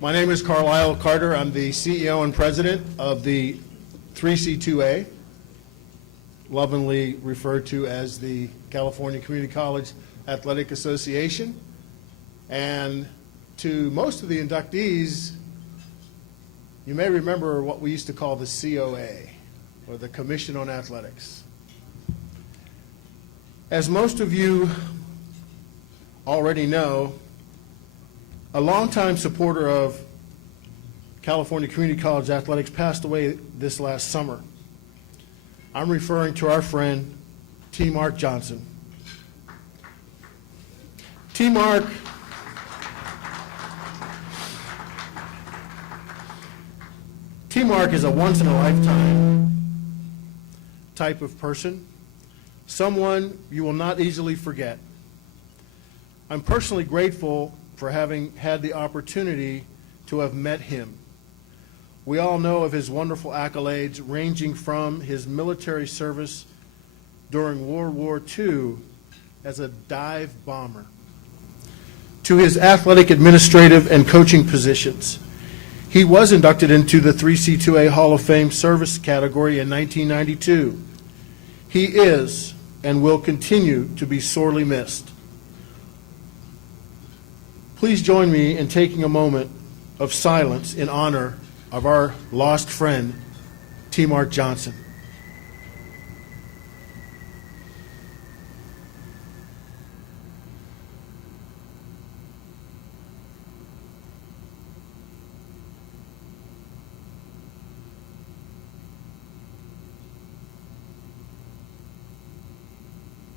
My name is Carlisle Carter. I'm the CEO and president of the 3C2A, lovingly referred to as the California Community College Athletic Association. And to most of the inductees, you may remember what we used to call the COA, or the Commission on Athletics. As most of you already know, a longtime supporter of California Community College athletics passed away this last summer. I'm referring to our friend, T. Mark Johnson. T. Mark is a once-in-a-lifetime type of person, someone you will not easily forget. I'm personally grateful for having had the opportunity to have met him. We all know of his wonderful accolades, ranging from his military service during World War II as a dive bomber to his athletic, administrative, and coaching positions. He was inducted into the 3C2A Hall of Fame service category in 1992. He is and will continue to be sorely missed. Please join me in taking a moment of silence in honor of our lost friend, T. Mark Johnson.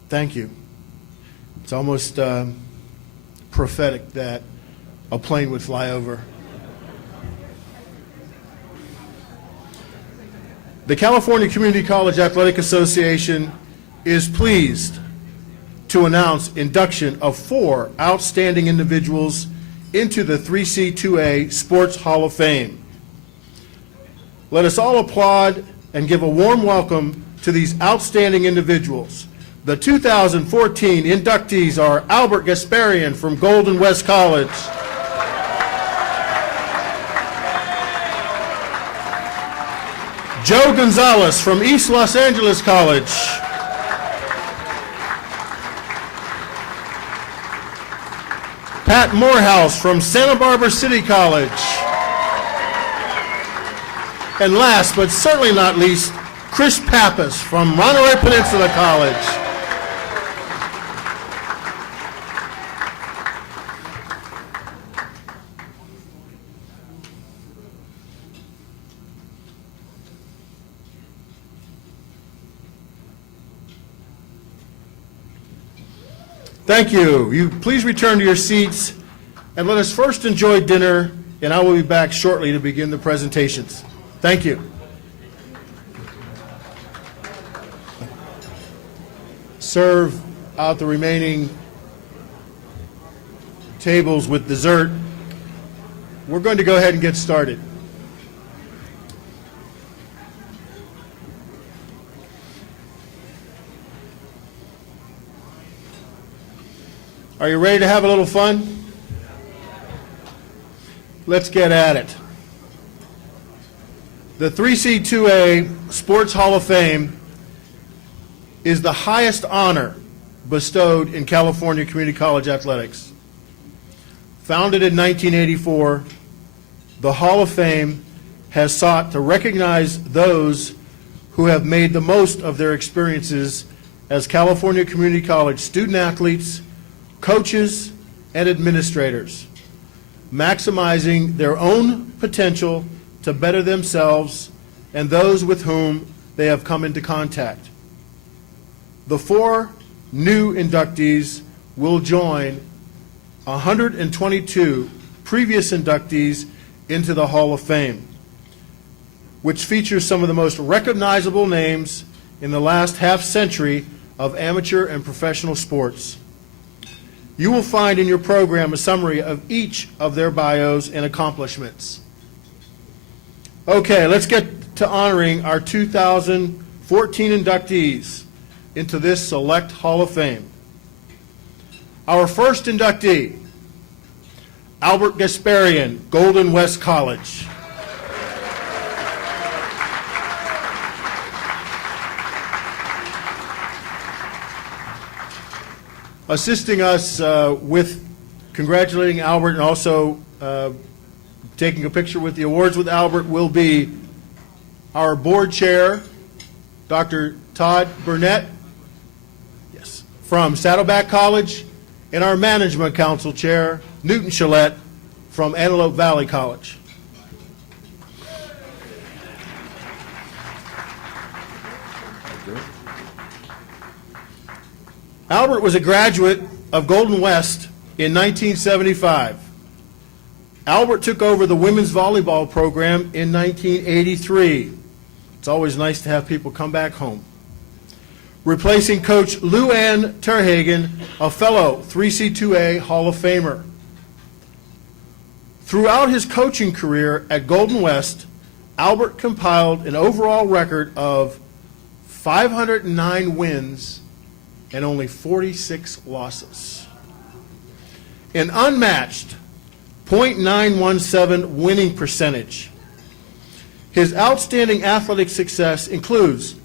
Thank you. It's almost prophetic that a plane would fly over. The California Community College Athletic Association is pleased to announce induction of 4 outstanding individuals into the 3C2A Sports Hall of Fame. Let us all applaud and give a warm welcome to these outstanding individuals. The 2014 inductees are Albert Gasparian from Golden West College, Joe Gonzales from East Los Angeles College, Pat Moorhouse from Santa Barbara City College, and last but certainly not least, Chris Pappas from Monterey Peninsula College. Thank you. You please return to your seats and let us first enjoy dinner, and I will be back shortly to begin the presentations. Thank you. Serve out the remaining tables with dessert. We're going to go ahead and get started. Are you ready to have a little fun? Let's get at it. The 3C2A Sports Hall of Fame is the highest honor bestowed in California Community College athletics. Founded in 1984, the Hall of Fame has sought to recognize those who have made the most of their experiences as California Community College student athletes, coaches, and administrators, maximizing their own potential to better themselves and those with whom they have come into contact. The 4 new inductees will join 122 previous inductees into the Hall of Fame, which features some of the most recognizable names in the last half-century of amateur and professional sports. You will find in your program a summary of each of their bios and accomplishments. Okay, let's get to honoring our 2014 inductees into this select Hall of Fame. Our first inductee, Albert Gasparian, Golden West College. Assisting us with congratulating Albert and also taking a picture with the awards with Albert will be our board chair, Dr. Todd Burnett, yes, from Saddleback College, and our management council chair, Newton Shillette, from Antelope Valley College. Albert was a graduate of Golden West in 1975. Albert took over the women's volleyball program in 1983. It's always nice to have people come back home. Replacing Coach Lou Ann Terhagen, a fellow 3C2A Hall of Famer. Throughout his coaching career at Golden West, Albert compiled an overall record of 509 wins and only 46 losses. An unmatched .917 winning percentage. His outstanding athletic success includes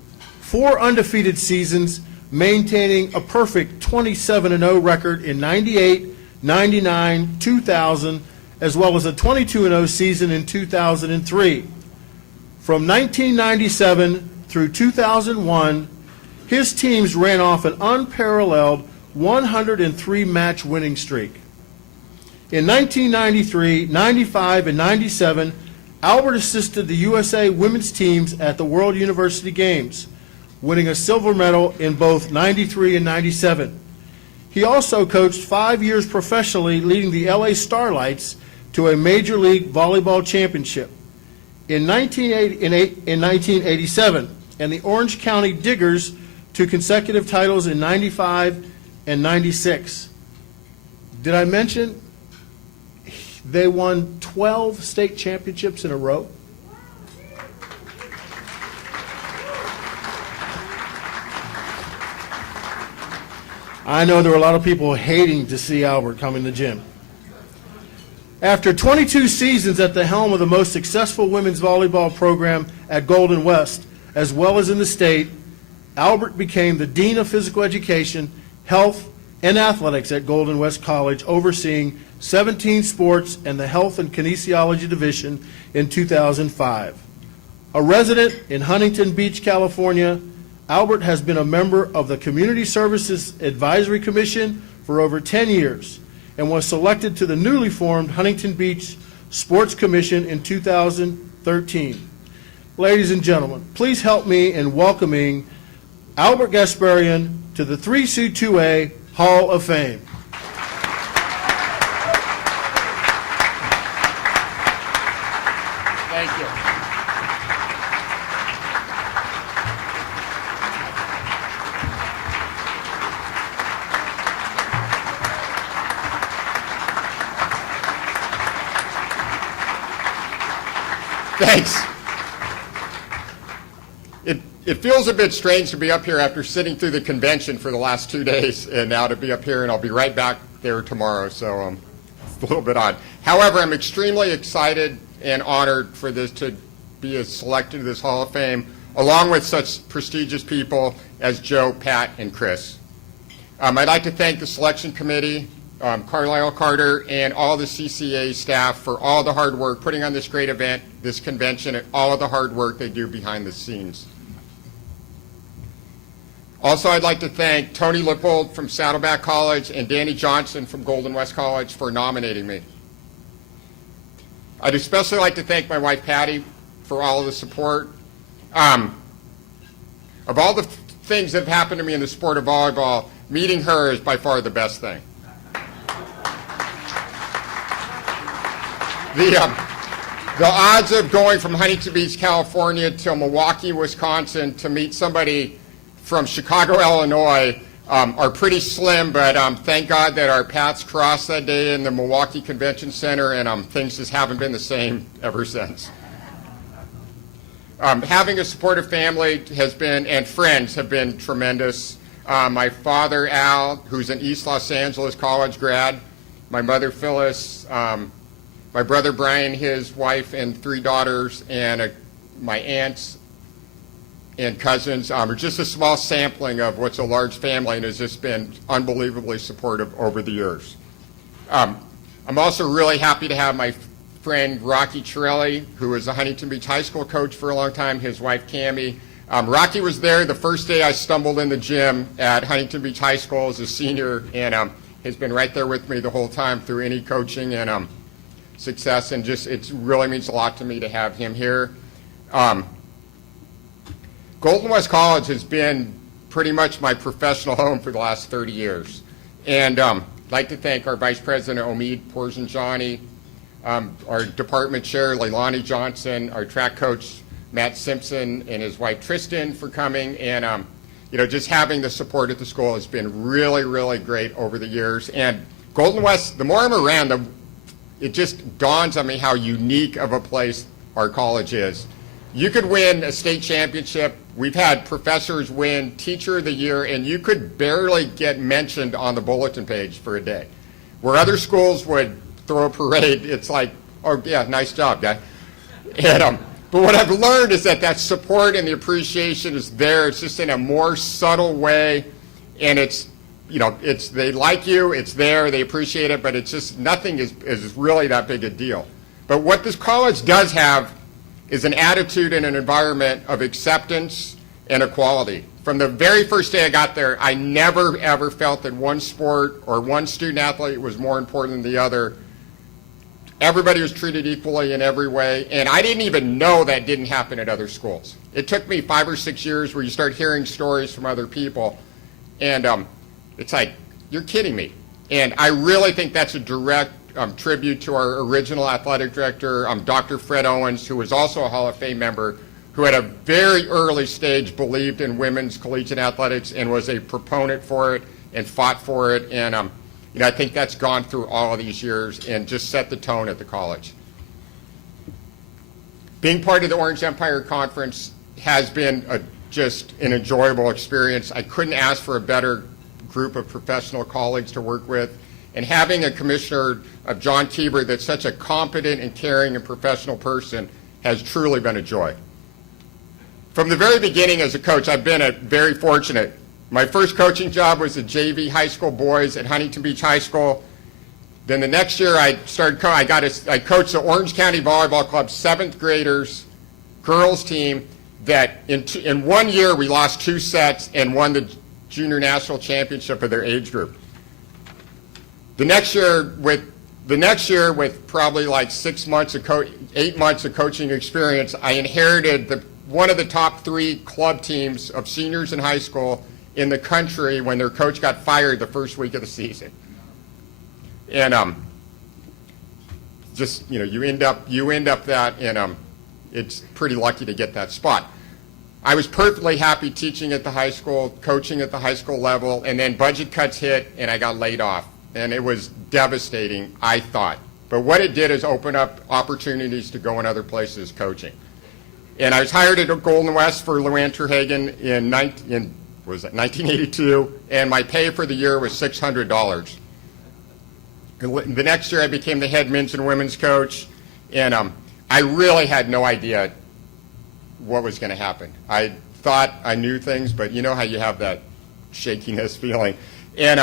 4 undefeated seasons, maintaining a perfect 27-0 record in 98, 99, 2000, as well as a 22-0 season in 2003. From 1997 through 2001, his teams ran off an unparalleled 103-match winning streak. In 1993, 95, and 97, Albert assisted the USA women's teams at the World University Games, winning a silver medal in both 93 and 97. He also coached 5 years professionally, leading the LA Starlights to a Major League Volleyball championship. In 1987, and the Orange County Diggers to consecutive titles in 95 and 96. Did I mention they won 12 state championships in a row? I know there were a lot of people hating to see Albert come in the gym. After 22 seasons at the helm of the most successful women's volleyball program at Golden West, as well as in the state, Albert became the Dean of Physical Education, Health, and Athletics at Golden West College, overseeing 17 sports and the Health and Kinesiology Division in 2005. A resident in Huntington Beach, California, Albert has been a member of the Community Services Advisory Commission for over 10 years and was selected to the newly formed Huntington Beach Sports Commission in 2013. Ladies and gentlemen, please help me in welcoming Albert Gasparian to the 3C2A Hall of Fame. Thank you. Thanks. It feels a bit strange to be up here after sitting through the convention for the last 2 days and now to be up here, and I'll be right back there tomorrow, so it's a little bit odd. However, I'm extremely excited and honored for this to be selected to this Hall of Fame, along with such prestigious people as Joe, Pat, and Chris. I'd like to thank the selection committee, Carlisle Carter, and all the CCCAA staff for all the hard work putting on this great event, this convention, and all of the hard work they do behind the scenes. Also, I'd like to thank Tony Lippold from Saddleback College and Danny Johnson from Golden West College for nominating me. I'd especially like to thank my wife, Patty, for all of the support. Of all the things that have happened to me in the sport of volleyball, meeting her is by far the best thing. The odds of going from Huntington Beach, California to Milwaukee, Wisconsin to meet somebody from Chicago, Illinois are pretty slim, but thank God that our paths crossed that day in the Milwaukee Convention Center, and things just haven't been the same ever since. Having a supportive family has been, and friends have been tremendous. My father, Al, who's an East Los Angeles college grad, my mother Phyllis, my brother Brian, his wife and 3 daughters, and my aunts and cousins are just a small sampling of what's a large family and has just been unbelievably supportive over the years. I'm also really happy to have my friend Rocky Chirelli, who was a Huntington Beach High School coach for a long time, his wife Cammie. Rocky was there the first day I stumbled in the gym at Huntington Beach High School as a senior, and has been right there with me the whole time through any coaching and success, and just it really means a lot to me to have him here. Golden West College has been pretty much my professional home for the last 30 years. And I'd like to thank our Vice President Omid Porzanjani, our department chair Leilani Johnson, our track coach Matt Simpson and his wife Tristan for coming, and just having the support at the school has been really, really great over the years. And Golden West, the more I'm around, it just dawns on me how unique of a place our college is. You could win a state championship. We've had professors win Teacher of the Year, and you could barely get mentioned on the bulletin page for a day. Where other schools would throw a parade, it's like, oh yeah, nice job, guy. And, but what I've learned is that support and the appreciation is there. It's just in a more subtle way, and they like you, it's there, they appreciate it, but it's just nothing is really that big a deal. But what this college does have is an attitude and an environment of acceptance and equality. From the very first day I got there, I never ever felt that one sport or one student athlete was more important than the other. Everybody was treated equally in every way, and I didn't even know that didn't happen at other schools. It took me 5 or 6 years where you start hearing stories from other people, and it's like, you're kidding me. And I really think that's a direct tribute to our original athletic director, Dr. Fred Owens, who was also a Hall of Fame member, who at a very early stage believed in women's collegiate athletics and was a proponent for it and fought for it. And I think that's gone through all of these years and just set the tone at the college. Being part of the Orange Empire Conference has been just an enjoyable experience. I couldn't ask for a better group of professional colleagues to work with. And having a commissioner of John Keeber that's such a competent and caring and professional person has truly been a joy. From the very beginning as a coach, I've been very fortunate. My first coaching job was at JV high school boys at Huntington Beach High School. Then the next year I coached the Orange County Volleyball Club 7th graders girls team that in 1 year we lost 2 sets and won the junior national championship of their age group. The next year with probably like 8 months of coaching experience, I inherited one of the top 3 club teams of seniors in high school in the country when their coach got fired the first week of the season. And you end up that, and it's pretty lucky to get that spot. I was perfectly happy teaching at the high school, coaching at the high school level, and then budget cuts hit and I got laid off. And it was devastating, I thought. But what it did is open up opportunities to go in other places coaching. And I was hired at Golden West for Luann Terhagen in 1982, and my pay for the year was $600. And the next year I became the head men's and women's coach, and I really had no idea what was going to happen. I thought I knew things, but you know how you have that shakiness feeling. And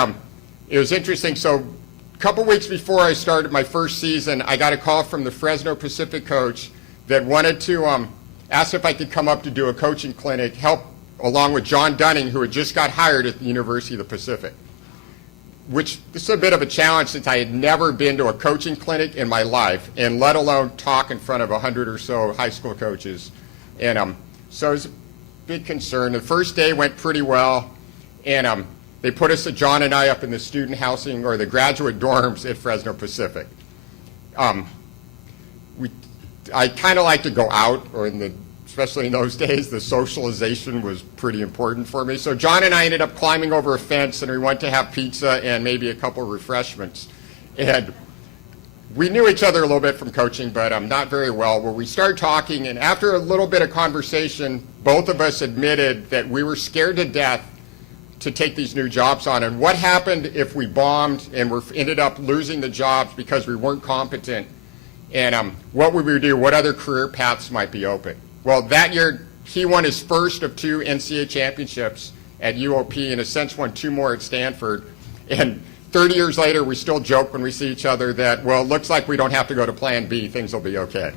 it was interesting. So a couple weeks before I started my first season, I got a call from the Fresno Pacific coach that wanted to ask if I could come up to do a coaching clinic, help along with John Dunning, who had just got hired at the University of the Pacific. Which this is a bit of a challenge since I had never been to a coaching clinic in my life, and let alone talk in front of 100 or so high school coaches. And so it was a big concern. The first day went pretty well, and they put us, John and I, up in the student housing or the graduate dorms at Fresno Pacific. I kind of like to go out, or especially in those days, the socialization was pretty important for me. So John and I ended up climbing over a fence, and we went to have pizza and maybe a couple of refreshments. And we knew each other a little bit from coaching, but not very well. Where we started talking, and after a little bit of conversation, both of us admitted that we were scared to death to take these new jobs on. And what happened if we bombed and ended up losing the jobs because we weren't competent? And what would we do? What other career paths might be open? Well, that year, he won his first of 2 NCAA championships at UOP, and has since won 2 more at Stanford. And 30 years later, we still joke when we see each other that, well, it looks like we don't have to go to Plan B. Things will be okay.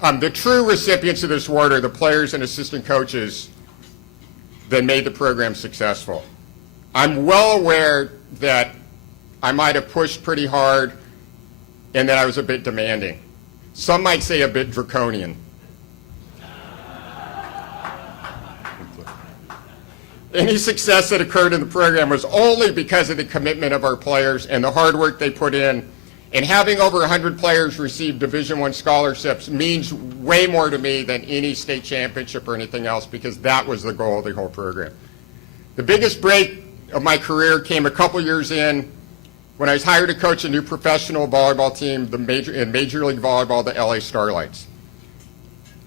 The true recipients of this award are the players and assistant coaches that made the program successful. I'm well aware that I might have pushed pretty hard and that I was a bit demanding. Some might say a bit draconian. Any success that occurred in the program was only because of the commitment of our players and the hard work they put in. And having over 100 players receive Division I scholarships means way more to me than any state championship or anything else, because that was the goal of the whole program. The biggest break of my career came a couple years in when I was hired to coach a new professional volleyball team in Major League Volleyball, the LA Starlights.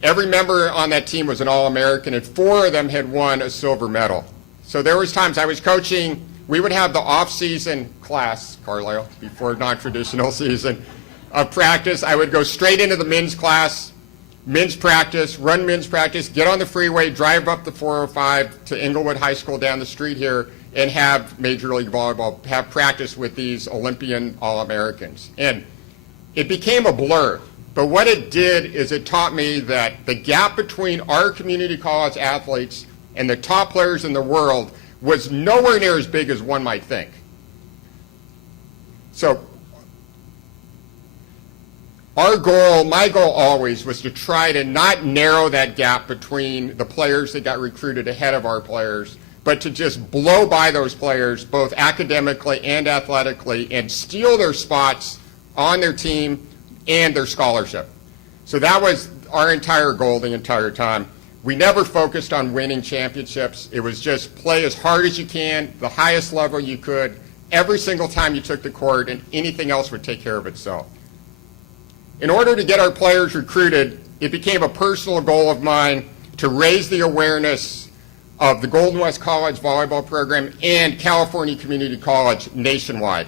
Every member on that team was an All-American, and 4 of them had won a silver medal. So there was times I was coaching, we would have the off-season class, Carlisle, before non-traditional season of practice. I would go straight into the men's class, men's practice, run men's practice, get on the freeway, drive up the 405 to Inglewood High School down the street here, and have Major League Volleyball, have practice with these Olympian All-Americans. And it became a blur. But what it did is it taught me that the gap between our community college athletes and the top players in the world was nowhere near as big as one might think. So our goal, my goal always, was to try to not narrow that gap between the players that got recruited ahead of our players, but to just blow by those players, both academically and athletically, and steal their spots on their team and their scholarship. So that was our entire goal the entire time. We never focused on winning championships. It was just play as hard as you can, the highest level you could, every single time you took the court, and anything else would take care of itself. In order to get our players recruited, it became a personal goal of mine to raise the awareness of the Golden West College volleyball program and California Community College nationwide.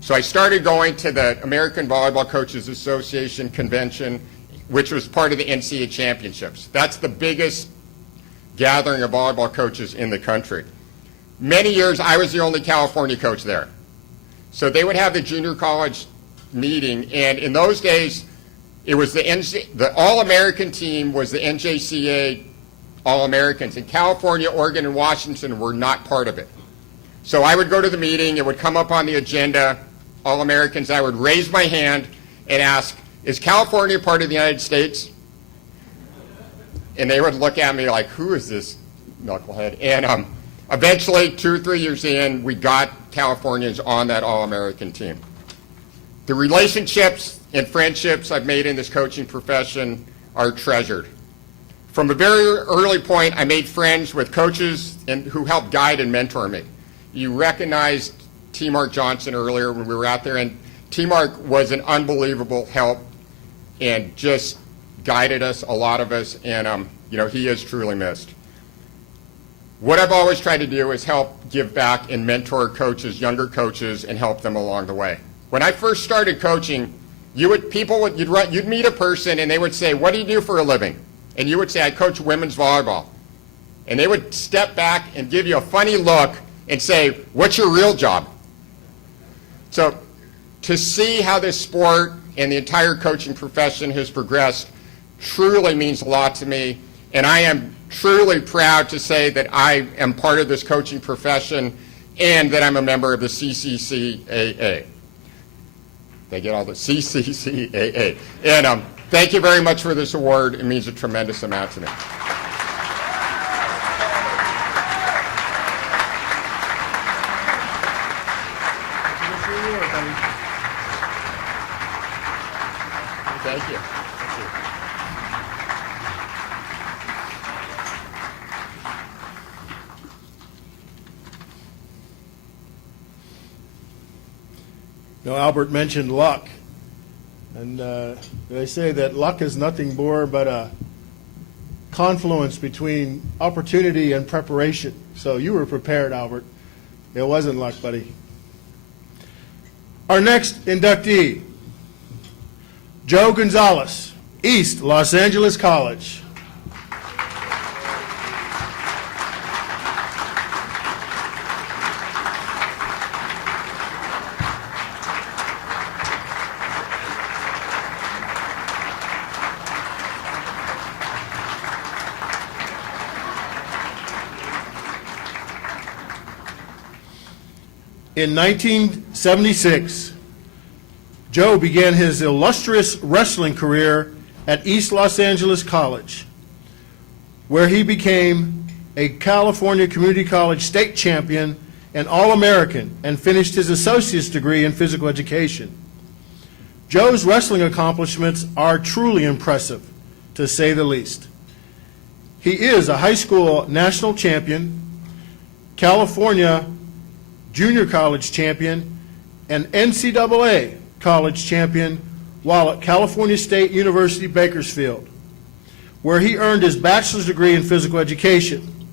So I started going to the American Volleyball Coaches Association convention, which was part of the NCAA championships. That's the biggest gathering of volleyball coaches in the country. Many years, I was the only California coach there. So they would have the junior college meeting, and in those days, it was the All-American team was the NJCAA All-Americans, and California, Oregon, and Washington were not part of it. So I would go to the meeting, it would come up on the agenda, All-Americans, I would raise my hand and ask, is California part of the United States? And they would look at me like, who is this knucklehead? And eventually, 2 or 3 years in, we got Californians on that All-American team. The relationships and friendships I've made in this coaching profession are treasured. From a very early point, I made friends with coaches who helped guide and mentor me. You recognized T. Mark Johnson earlier when we were out there, and T. Mark was an unbelievable help and just guided us, a lot of us, and he is truly missed. What I've always tried to do is help give back and mentor coaches, younger coaches, and help them along the way. When I first started coaching, you'd meet a person and they would say, what do you do for a living? And you would say, I coach women's volleyball. And they would step back and give you a funny look and say, what's your real job? So to see how this sport and the entire coaching profession has progressed truly means a lot to me, and I am truly proud to say that I am part of this coaching profession and that I'm a member of the CCCAA. They get all the CCCAA. And thank you very much for this award. It means a tremendous amount to me. Thank you. Albert mentioned luck, and they say that luck is nothing more but a confluence between opportunity and preparation. So you were prepared, Albert. It wasn't luck, buddy. Our next inductee, Joe Gonzales, East Los Angeles College. In 1976, Joe began his illustrious wrestling career at East Los Angeles College, where he became a California Community College state champion and All-American and finished his associate's degree in physical education. Joe's wrestling accomplishments are truly impressive, to say the least. He is a high school national champion, California junior college champion, and NCAA college champion while at California State University, Bakersfield, where he earned his bachelor's degree in physical education.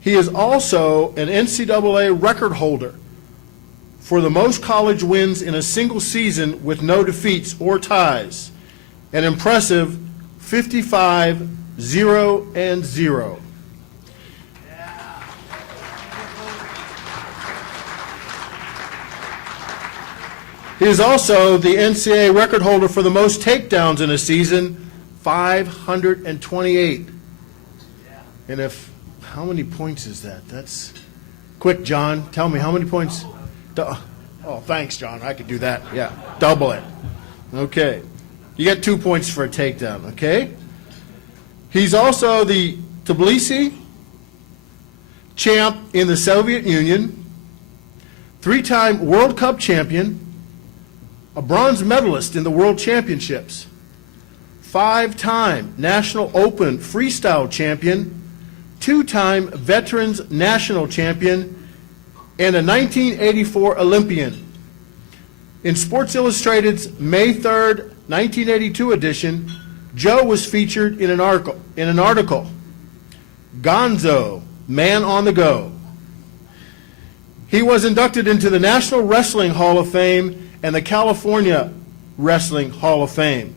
He is also an NCAA record holder for the most college wins in a single season with no defeats or ties, an impressive 55-0-0. He is also the NCAA record holder for the most takedowns in a season, 528. And how many points is that? That's, quick, John, tell me, how many points? Oh, thanks, John, I could do that, yeah, double it. Okay, you get 2 points for a takedown, okay? He's also the Tbilisi champ in the Soviet Union, 3-time World Cup champion, a bronze medalist in the World Championships, 5-time National Open freestyle champion, 2-time Veterans National champion, and a 1984 Olympian. In Sports Illustrated's May 3rd, 1982 edition, Joe was featured in an article, Gonzo, Man on the Go. He was inducted into the National Wrestling Hall of Fame and the California Wrestling Hall of Fame.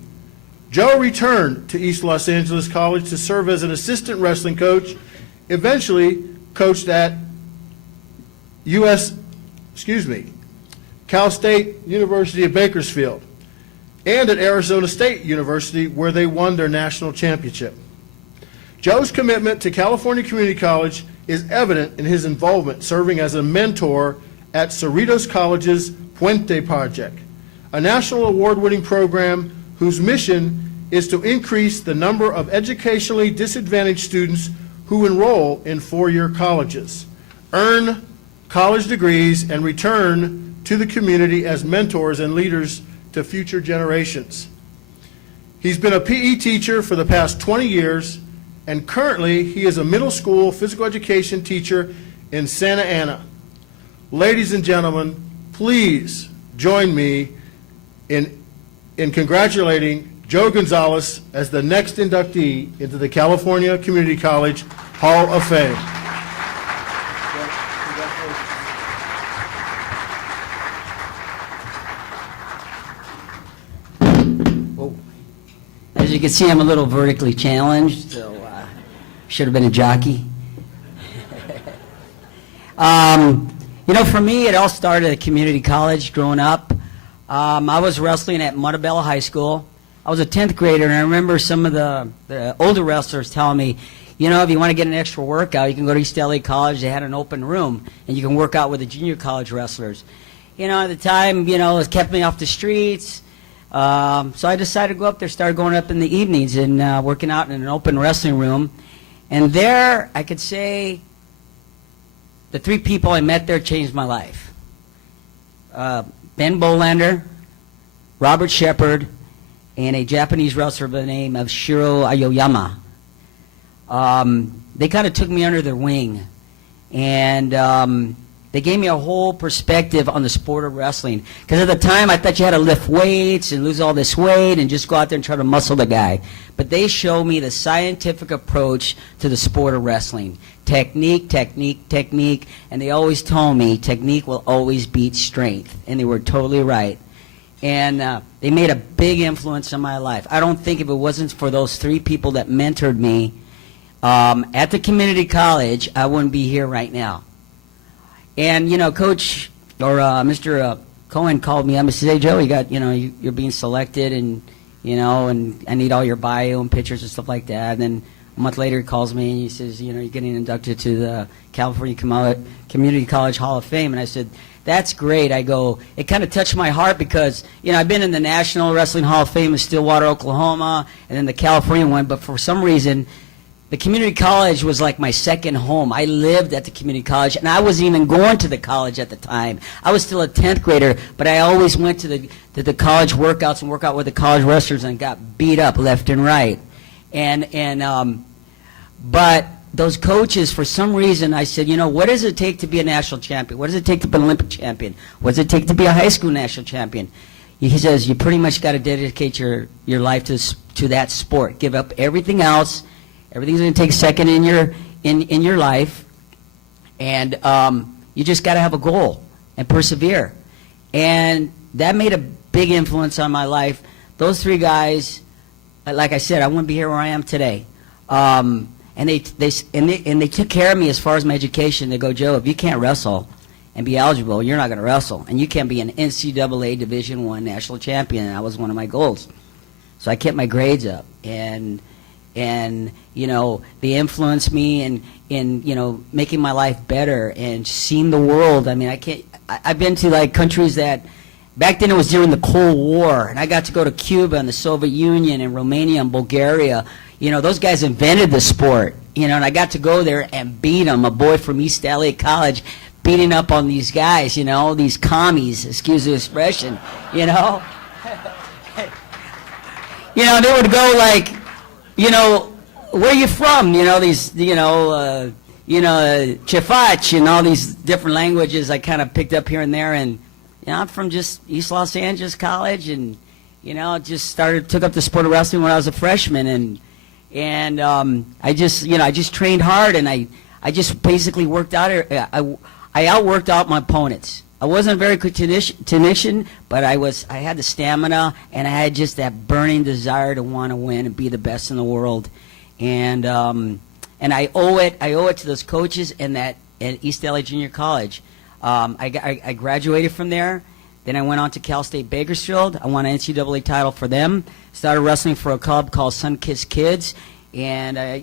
Joe returned to East Los Angeles College to serve as an assistant wrestling coach, eventually coached at Cal State University of Bakersfield, and at Arizona State University, where they won their national championship. Joe's commitment to California Community College is evident in his involvement serving as a mentor at Cerritos College's Puente Project, a national award-winning program whose mission is to increase the number of educationally disadvantaged students who enroll in four-year colleges, earn college degrees, and return to the community as mentors and leaders to future generations. He's been a PE teacher for the past 20 years, and currently he is a middle school physical education teacher in Santa Ana. Ladies and gentlemen, please join me in congratulating Joe Gonzales as the next inductee into the California Community College Hall of Fame. As you can see, I'm a little vertically challenged, so should have been a jockey. You know, for me, it all started at community college growing up. I was wrestling at Montebello High School. I was a 10th grader, and I remember some of the older wrestlers telling me, you know, if you want to get an extra workout, you can go to East LA College. They had an open room, and you can work out with the junior college wrestlers. You know, at the time, you know, it kept me off the streets. So I decided to go up there, started going up in the evenings and working out in an open wrestling room. And there, I could say, the three people I met there changed my life. Ben Bolander, Robert Shepard, and a Japanese wrestler by the name of Shiro Aoyama. They kind of took me under their wing. And They gave me a whole perspective on the sport of wrestling. Because at the time, I thought you had to lift weights and lose all this weight and just go out there and try to muscle the guy. But they showed me the scientific approach to the sport of wrestling. Technique, technique, technique. And they always told me technique will always beat strength. And they were totally right. And they made a big influence on my life. I don't think if it wasn't for those 3 people that mentored me at the community college, I wouldn't be here right now. And, you know, Coach, or Mr. Cohen called me up and said, hey, Joe, you're being selected, and, you know, and I need all your bio and pictures and stuff like that. And then a month later he calls me and he says, you know, you're getting inducted to the California Community College Hall of Fame. And I said, that's great. I go, it kind of touched my heart because, you know, I've been in the National Wrestling Hall of Fame in Stillwater, Oklahoma, and then the California one, but for some reason, the community college was like my second home. I lived at the community college, and I wasn't even going to the college at the time. I was still a 10th grader, but I always went to the college workouts and work out with the college wrestlers and got beat up left and right. But those coaches, for some reason, I said, you know, what does it take to be a national champion? What does it take to be an Olympic champion? What does it take to be a high school national champion? He says, you pretty much got to dedicate your life to that sport. Give up everything else. Everything's going to take second in your life, and you just got to have a goal and persevere. And that made a big influence on my life. Those 3 guys, like I said, I wouldn't be here where I am today. And they took care of me as far as my education. They go, Joe, if you can't wrestle and be eligible, you're not going to wrestle, and you can't be an NCAA Division I national champion. And that was one of my goals. So I kept my grades up, and you know, they influenced me in you know, making my life better and seeing the world. I mean, I've been to like countries that back then it was during the Cold War, and I got to go to Cuba and the Soviet Union and Romania and Bulgaria. You know, those guys invented the sport, you know, and I got to go there and beat them. A boy from East LA College beating up on these guys, you know, these commies, excuse the expression, you know. You know, they would go like, you know, where are you from? You know, these, Chefach and all these different languages I kind of picked up here and there. And, you know, I'm from just East Los Angeles College, and, you know, took up the sport of wrestling when I was a freshman. And I just trained hard, and I just basically worked out. I outworked out my opponents. I wasn't a very good technician, but I had the stamina, and I had just that burning desire to want to win and be the best in the world. And I owe it to those coaches and that at East LA Junior College. I graduated from there. Then I went on to Cal State Bakersfield. I won an NCAA title for them. Started wrestling for a club called Sunkissed Kids, and I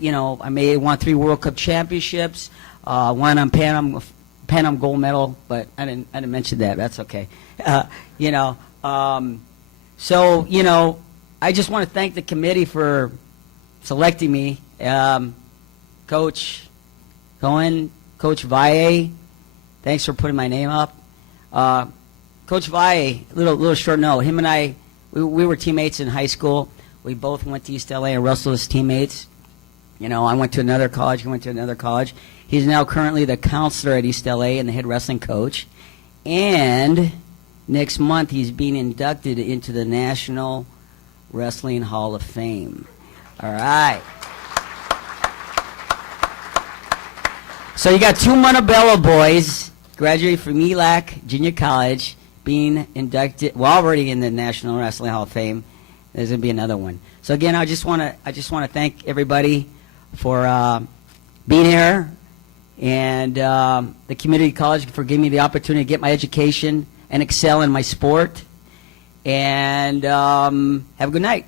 won 3 World Cup championships. Won on Pan Am gold medal, but I didn't mention that. That's okay. So I just want to thank the committee for selecting me. Coach Cohen, Coach Valle, thanks for putting my name up. Coach Valle, little short note. Him and I, we were teammates in high school. We both went to East LA and wrestled as teammates. You know, I went to another college. He went to another college. He's now currently the counselor at East LA and the head wrestling coach. And next month, he's being inducted into the National Wrestling Hall of Fame. All right. So you got 2 Montebello boys graduating from ELAC Junior College, being inducted. Well, already in the National Wrestling Hall of Fame. There's gonna be another one. So again, I just want to thank everybody for being here, and the community college for giving me the opportunity to get my education and excel in my sport. And have a good night.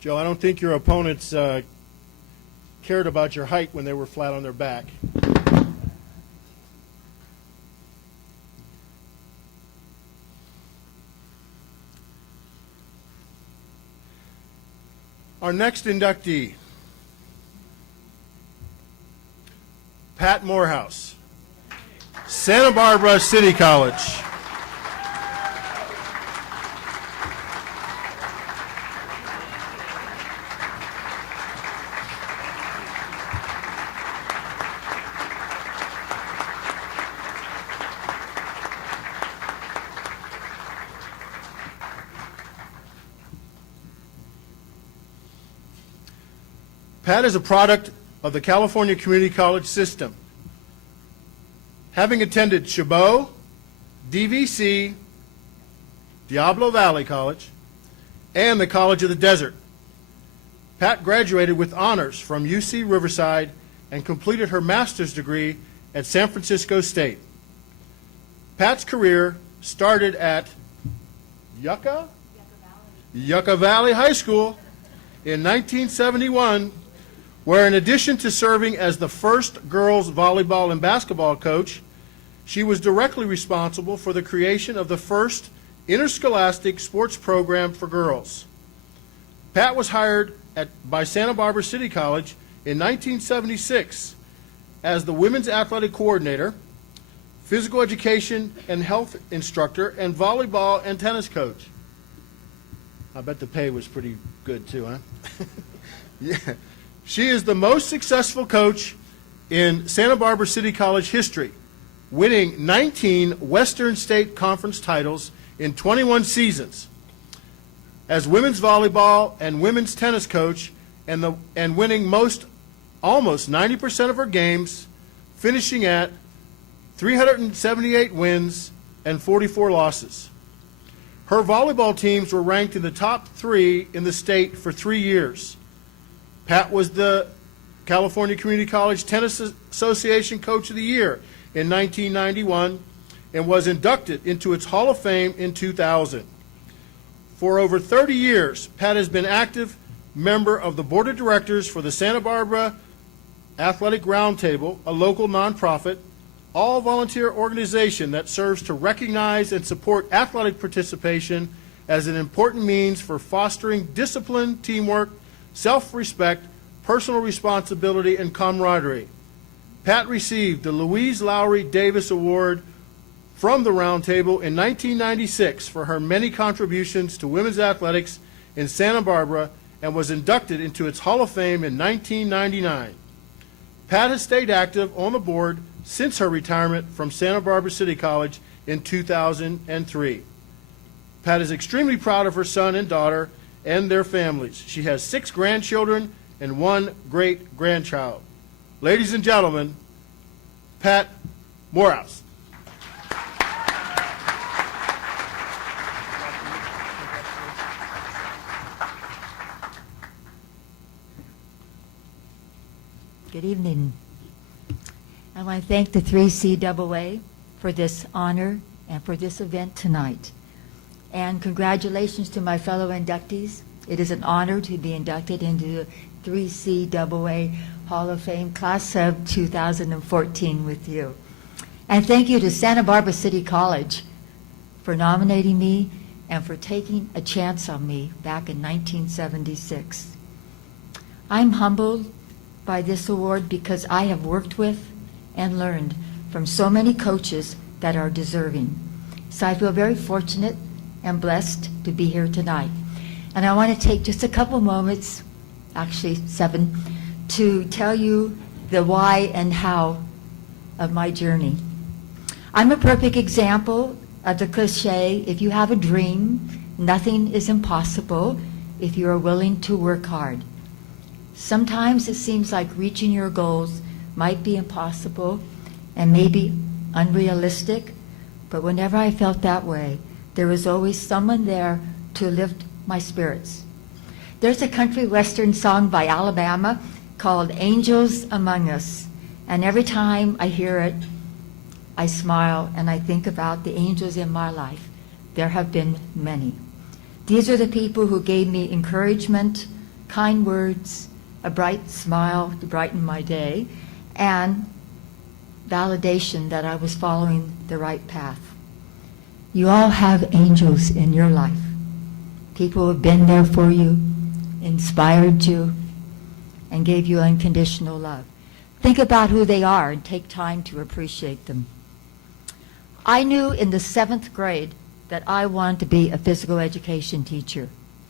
Joe, I don't think your opponents cared about your height when they were flat on their back. Our next inductee, Pat Moorhouse, Santa Barbara City College. Pat is a product of the California Community College system. Having attended Chabot, DVC, Diablo Valley College, and the College of the Desert, Pat graduated with honors from UC Riverside and completed her master's degree at San Francisco State. Pat's career started at Yucca Valley High School in 1971, where in addition to serving as the first girls volleyball and basketball coach, she was directly responsible for the creation of the first interscholastic sports program for girls. Pat was hired by Santa Barbara City College in 1976 as the women's athletic coordinator, physical education and health instructor, and volleyball and tennis coach. I bet the pay was pretty good too, huh? Yeah. She is the most successful coach in Santa Barbara City College history, winning 19 Western State Conference titles in 21 seasons as women's volleyball and women's tennis coach, and winning almost 90% of her games, finishing at 378 wins and 44 losses. Her volleyball teams were ranked in the top 3 in the state for 3 years. Pat was the California Community College Tennis Association Coach of the Year in 1991 and was inducted into its Hall of Fame in 2000. For over 30 years, Pat has been active member of the Board of Directors for the Santa Barbara Athletic Roundtable, a local nonprofit, all-volunteer organization that serves to recognize and support athletic participation as an important means for fostering discipline, teamwork, self-respect, personal responsibility, and camaraderie. Pat received the Louise Lowry Davis Award from the Roundtable in 1996 for her many contributions to women's athletics in Santa Barbara and was inducted into its Hall of Fame in 1999. Pat has stayed active on the board since her retirement from Santa Barbara City College in 2003. Pat is extremely proud of her son and daughter and their families. She has 6 grandchildren and 1 great-grandchild. Ladies and gentlemen, Pat Moorhouse. Good evening. I want to thank the 3CAA for this honor and for this event tonight. And congratulations to my fellow inductees. It is an honor to be inducted into the 3CAA Hall of Fame Class of 2014 with you. And thank you to Santa Barbara City College for nominating me and for taking a chance on me back in 1976. I'm humbled by this award because I have worked with and learned from so many coaches that are deserving. So I feel very fortunate and blessed to be here tonight. And I want to take just a couple moments, actually 7, to tell you the why and how of my journey. I'm a perfect example of the cliche, if you have a dream, nothing is impossible if you are willing to work hard. Sometimes it seems like reaching your goals might be impossible and maybe unrealistic, but whenever I felt that way, there was always someone there to lift my spirits. There's a country western song by Alabama called Angels Among Us, and every time I hear it, I smile and I think about the angels in my life. There have been many. These are the people who gave me encouragement, kind words, a bright smile to brighten my day, and validation that I was following the right path. You all have angels in your life. People who have been there for you, inspired you, and gave you unconditional love. Think about who they are and take time to appreciate them. I knew in the 7th grade that I wanted to be a physical education teacher.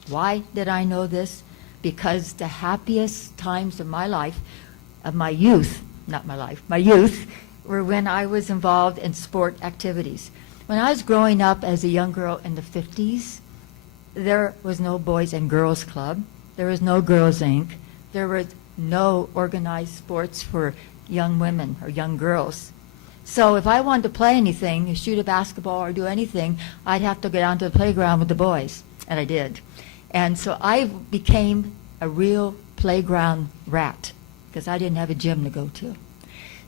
Why did I know this? Because the happiest times of my life, of my youth, not my life, my youth, were when I was involved in sport activities. When I was growing up as a young girl in the 50s, there was no Boys and Girls Club. There was no Girls Inc. There was no organized sports for young women or young girls. So if I wanted to play anything, shoot a basketball or do anything, I'd have to go down to the playground with the boys, and I did. And so I became a real playground rat because I didn't have a gym to go to.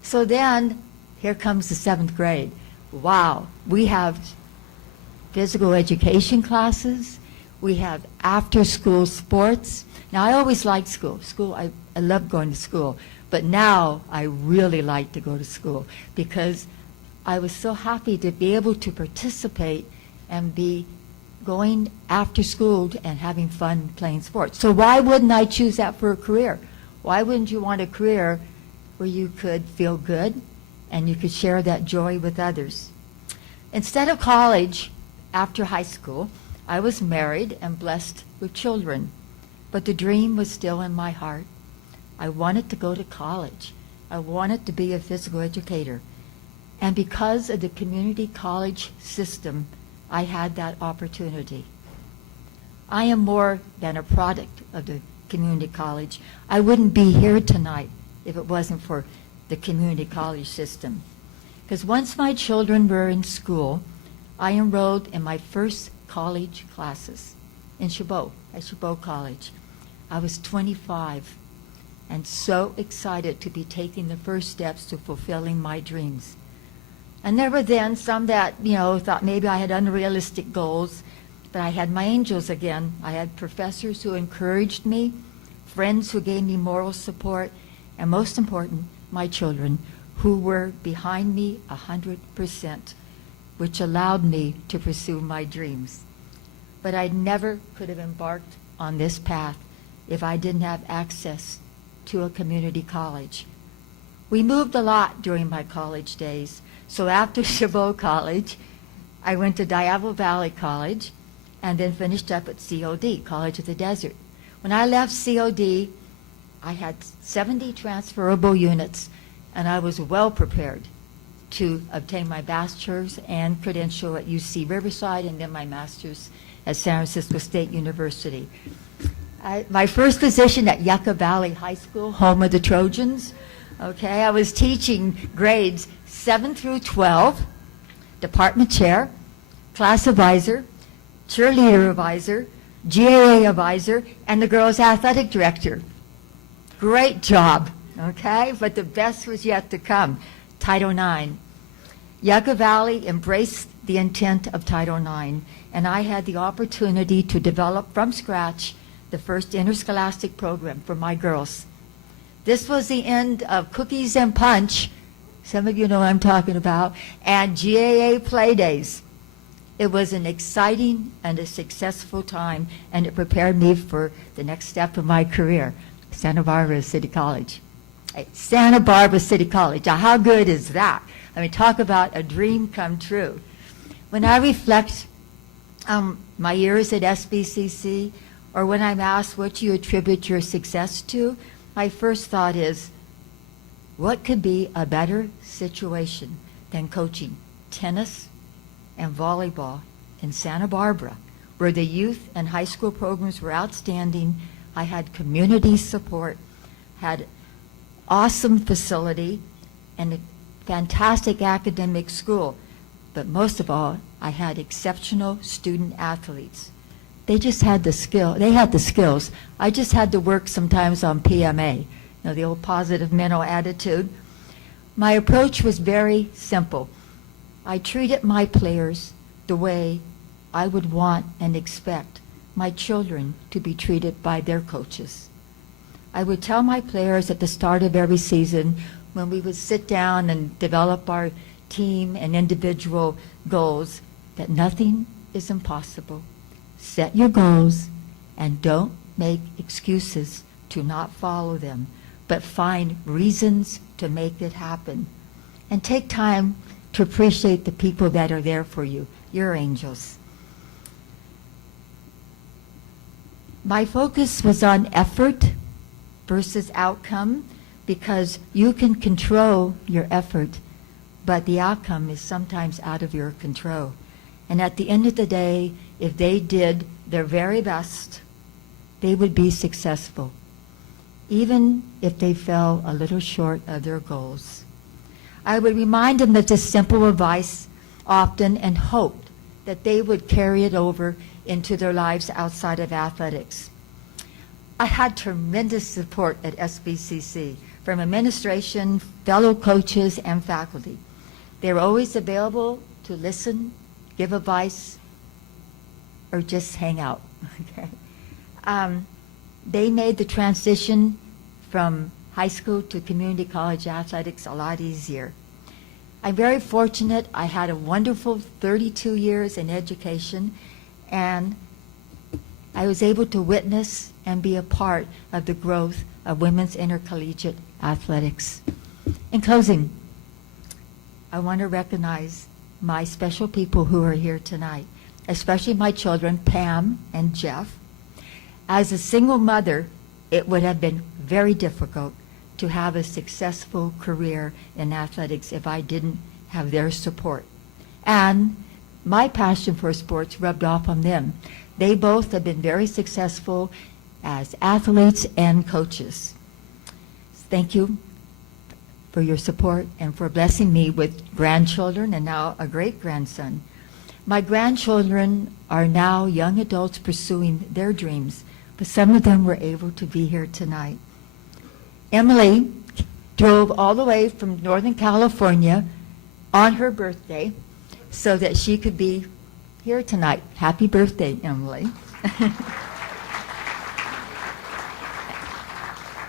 So then, here comes the 7th grade. Wow, we have physical education classes. We have after-school sports. Now, I always liked school. I loved going to school. But now I really like to go to school because I was so happy to be able to participate and be going after school and having fun playing sports. So why wouldn't I choose that for a career? Why wouldn't you want a career where you could feel good and you could share that joy with others? Instead of college, after high school, I was married and blessed with children, but the dream was still in my heart. I wanted to go to college. I wanted to be a physical educator. And because of the community college system, I had that opportunity. I am more than a product of the community college. I wouldn't be here tonight if it wasn't for the community college system. Because once my children were in school, I enrolled in my first college classes in Chabot, at Chabot College. I was 25 and so excited to be taking the first steps to fulfilling my dreams. And there were then some that, thought maybe I had unrealistic goals, but I had my angels again. I had professors who encouraged me, friends who gave me moral support, and most important, my children, who were behind me 100%, which allowed me to pursue my dreams. But I never could have embarked on this path if I didn't have access to a community college. We moved a lot during my college days. So after Chabot College, I went to Diablo Valley College and then finished up at COD, College of the Desert. When I left COD, I had 70 transferable units, and I was well prepared to obtain my bachelor's and credential at UC Riverside and then my master's at San Francisco State University. My first position at Yucca Valley High School, home of the Trojans, I was teaching grades 7 through 12, department chair, class advisor, cheerleader advisor, GAA advisor, and the girls' athletic director. Great job, but the best was yet to come, Title IX. Yucca Valley embraced the intent of Title IX, and I had the opportunity to develop from scratch the first interscholastic program for my girls. This was the end of cookies and punch, some of you know what I'm talking about, and GAA play days. It was an exciting and a successful time, and it prepared me for the next step of my career, Santa Barbara City College. Santa Barbara City College, now how good is that? I mean, talk about a dream come true. When I reflect my years at SBCC, or when I'm asked what you attribute your success to, my first thought is, what could be a better situation than coaching tennis and volleyball in Santa Barbara, where the youth and high school programs were outstanding. I had community support, had awesome facility, and a fantastic academic school. But most of all, I had exceptional student athletes. They just had the skill. They had the skills. I just had to work sometimes on PMA, the old positive mental attitude. My approach was very simple. I treated my players the way I would want and expect my children to be treated by their coaches. I would tell my players at the start of every season, when we would sit down and develop our team and individual goals, that nothing is impossible. Set your goals and don't make excuses to not follow them, but find reasons to make it happen. And take time to appreciate the people that are there for you. You're angels. My focus was on effort versus outcome, because you can control your effort, but the outcome is sometimes out of your control. And at the end of the day, if they did their very best, they would be successful, even if they fell a little short of their goals. I would remind them of this simple advice often and hoped that they would carry it over into their lives outside of athletics. I had tremendous support at SBCC from administration, fellow coaches, and faculty. They were always available to listen, give advice, or just hang out. Okay. They made the transition from high school to community college athletics a lot easier. I'm very fortunate. I had a wonderful 32 years in education, and I was able to witness and be a part of the growth of women's intercollegiate athletics. In closing, I want to recognize my special people who are here tonight, especially my children, Pam and Jeff. As a single mother, it would have been very difficult to have a successful career in athletics if I didn't have their support. And my passion for sports rubbed off on them. They both have been very successful as athletes and coaches. Thank you for your support and for blessing me with grandchildren and now a great-grandson. My grandchildren are now young adults pursuing their dreams, but some of them were able to be here tonight. Emily drove all the way from Northern California on her birthday so that she could be here tonight. Happy birthday, Emily.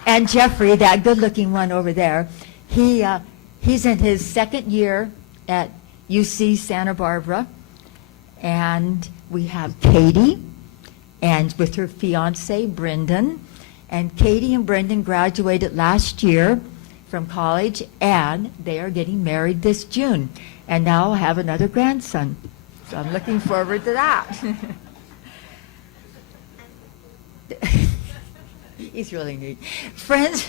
And Jeffrey, that good-looking one over there, he's in his second year at UC Santa Barbara. And we have Katie, and with her fiance, Brendan. And Katie and Brendan graduated last year from college, and they are getting married this June. And now I have another grandson. So I'm looking forward to that. He's really neat. Friends,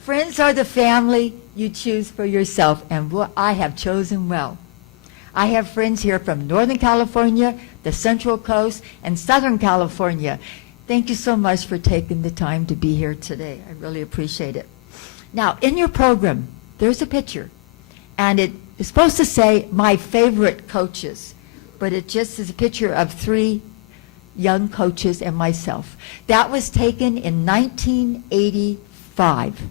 friends are the family you choose for yourself, and I have chosen well. I have friends here from Northern California, the Central Coast, and Southern California. Thank you so much for taking the time to be here today. I really appreciate it. Now, in your program, there's a picture, and it is supposed to say, my favorite coaches, but it just is a picture of 3 young coaches and myself. That was taken in 1985.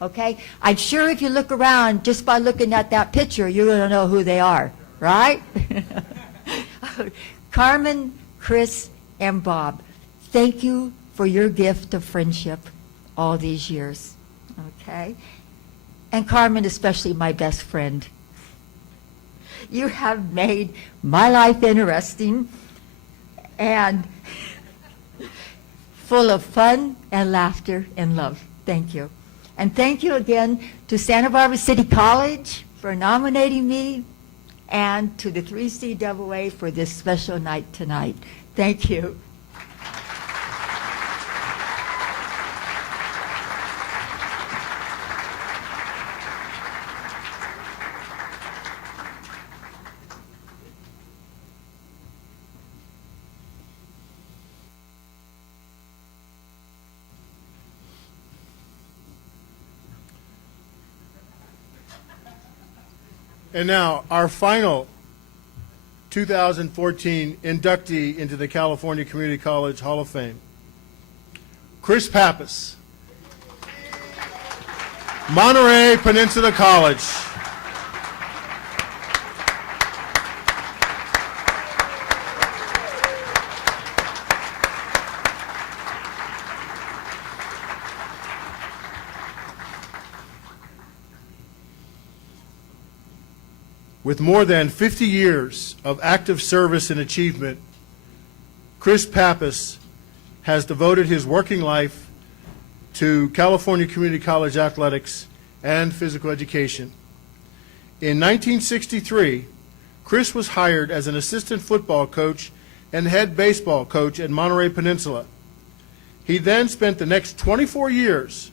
Okay? I'm sure if you look around, just by looking at that picture, you're going to know who they are, right? Carmen, Chris, and Bob, thank you for your gift of friendship all these years. Okay? And Carmen, especially my best friend. You have made my life interesting and full of fun and laughter and love. Thank you. And thank you again to Santa Barbara City College for nominating me, and to the 3CAA for this special night tonight. Thank you. And now, our final 2014 inductee into the California Community College Hall of Fame, Chris Pappas, Monterey Peninsula College. With more than 50 years of active service and achievement, Chris Pappas has devoted his working life to California Community College athletics and physical education. In 1963, Chris was hired as an assistant football coach and head baseball coach at Monterey Peninsula. He then spent the next 24 years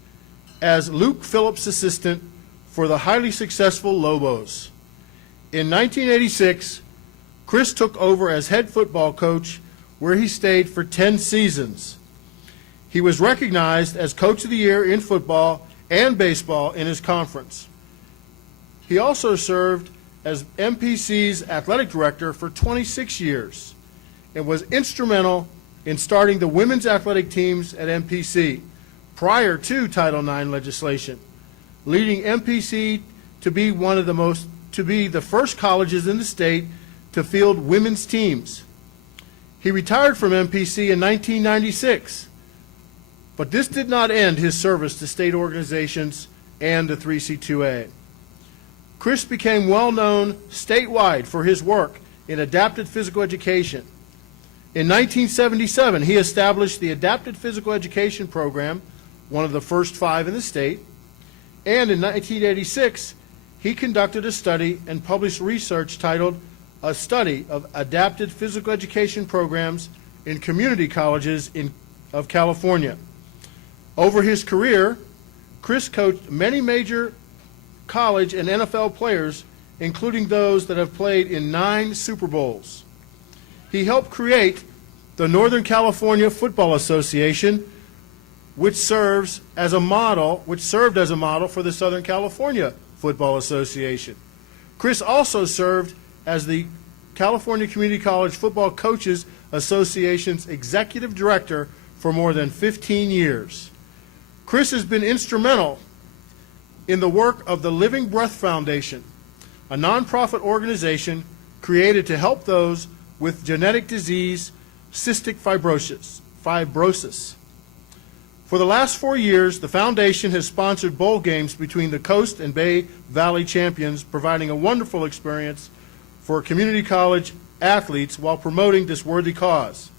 as Luke Phillips' assistant for the highly successful Lobos. In 1986, Chris took over as head football coach, where he stayed for 10 seasons. He was recognized as Coach of the Year in football and baseball in his conference. He also served as MPC's athletic director for 26 years and was instrumental in starting the women's athletic teams at MPC prior to Title IX legislation, leading MPC to be the first colleges in the state to field women's teams. He retired from MPC in 1996, but this did not end his service to state organizations and the 3C2A. Chris became well known statewide for his work in adapted physical education. In 1977, he established the Adapted Physical Education Program, one of the first 5 in the state, and in 1986, he conducted a study and published research titled A Study of Adapted Physical Education Programs in Community Colleges of California. Over his career, Chris coached many major college and NFL players, including those that have played in 9 Super Bowls. He helped create the Northern California Football Association, which served as a model for the Southern California Football Association. Chris also served as the California Community College Football Coaches Association's executive director for more than 15 years. Chris has been instrumental in the work of the Living Breath Foundation, a nonprofit organization created to help those with genetic disease, cystic fibrosis. For the last 4 years, the foundation has sponsored bowl games between the Coast and Bay Valley champions, providing a wonderful experience for community college athletes while promoting this worthy cause.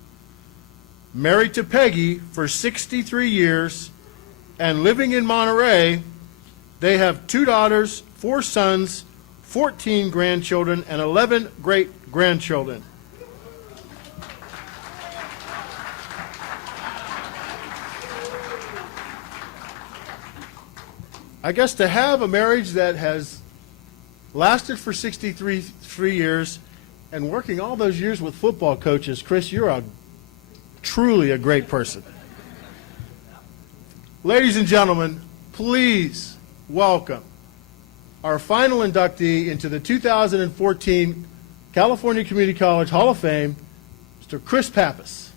Married to Peggy for 63 years and living in Monterey, they have 2 daughters, 4 sons, 14 grandchildren, and 11 great-grandchildren. I guess to have a marriage that has lasted for 63 years and working all those years with football coaches, Chris, you're truly a great person. Ladies and gentlemen, please welcome our final inductee into the 2014 California Community College Hall of Fame, Mr. Chris Pappas.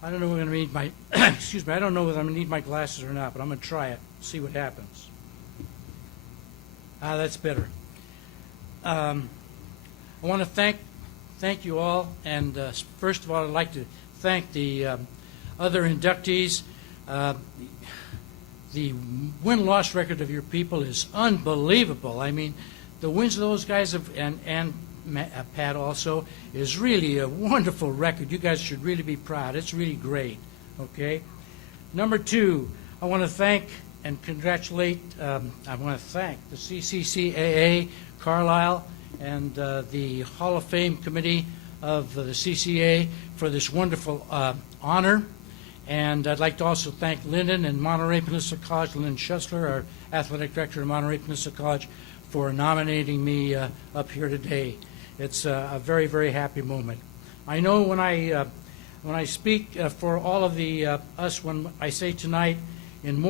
I don't know whether I'm going to need my, excuse me, I don't know whether I'm going to need my glasses or not, but I'm going to try it, see what happens. That's better. I want to thank you all, and first of all, I'd like to thank the other inductees. The win-loss record of your people is unbelievable. I mean, the wins of those guys and Pat also is really a wonderful record. You guys should really be proud. It's really great. Okay. Number 2, I want to thank and congratulate. I want to thank the CCCAA, Carlisle, and the Hall of Fame Committee of the CCA for this wonderful honor. And I'd like to also thank Lyndon and Monterey Peninsula College, Lyndon Schussler, our athletic director of Monterey Peninsula College, for nominating me up here today. It's a very, very happy moment. I know when I speak for all of us, when I say tonight, tonight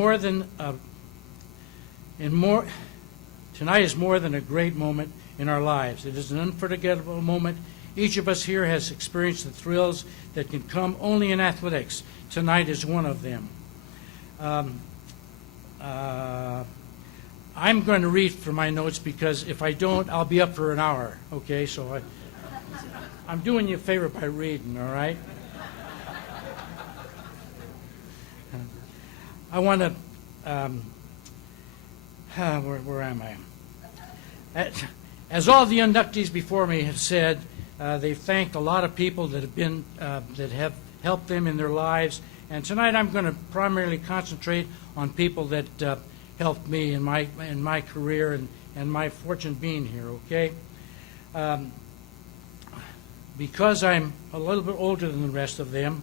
is more than a great moment in our lives. It is an unforgettable moment. Each of us here has experienced the thrills that can come only in athletics. Tonight is one of them. I'm going to read from my notes because if I don't, I'll be up for an hour. Okay, so I'm doing you a favor by reading, all right? I want to, where am As all the inductees before me have said, they've thanked a lot of people that have helped them in their lives. And tonight I'm going to primarily concentrate on people that helped me in my career and my fortune being here, okay? Because I'm a little bit older than the rest of them,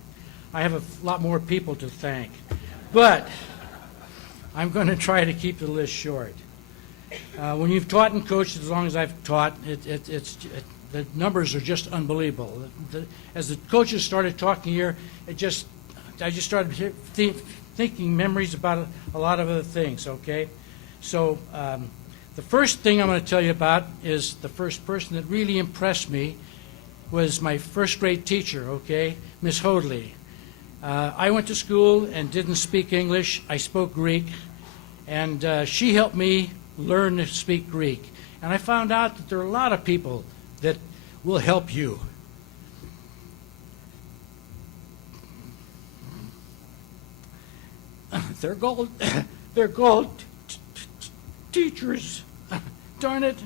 I have a lot more people to thank. But I'm going to try to keep the list short. When you've taught and coached as long as I've taught, the numbers are just unbelievable. As the coaches started talking here, I just started thinking memories about a lot of other things, okay? So the first thing I'm going to tell you about is the first person that really impressed me was my first grade teacher, okay, Miss Hoadley. I went to school and didn't speak English. I spoke Greek, and she helped me learn to speak Greek. And I found out that there are a lot of people that will help you. They're called teachers. Darn it.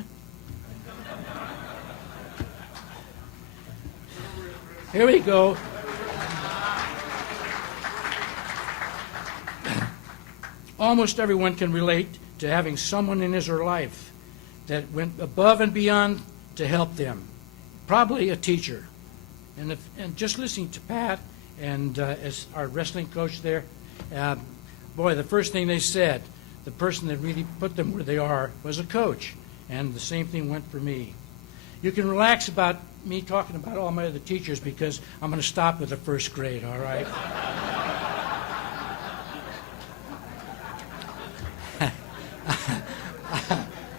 Here we go. Almost everyone can relate to having someone in his or her life that went above and beyond to help them. Probably a teacher. And just listening to Pat and as our wrestling coach there, boy, the first thing they said, the person that really put them where they are was a coach. And the same thing went for me. You can relax about me talking about all my other teachers because I'm going to stop with the first grade, all right?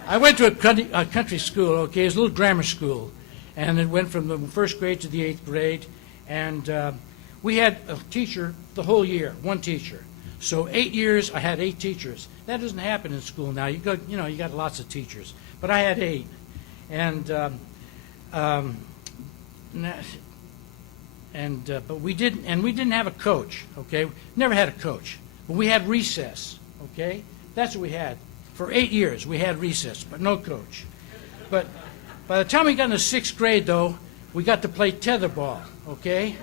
I went to a country school, okay, it was a little grammar school, and it went from the first grade to the 8th grade, and we had a teacher the whole year, one teacher. So 8 years, I had 8 teachers. That doesn't happen in school now. You got lots of teachers, but I had 8, but we didn't have a coach, okay? Never had a coach, but we had recess, okay? That's what we had. For 8 years, we had recess, but no coach. But by the time we got in the 6th grade, though, we got to play tetherball, okay?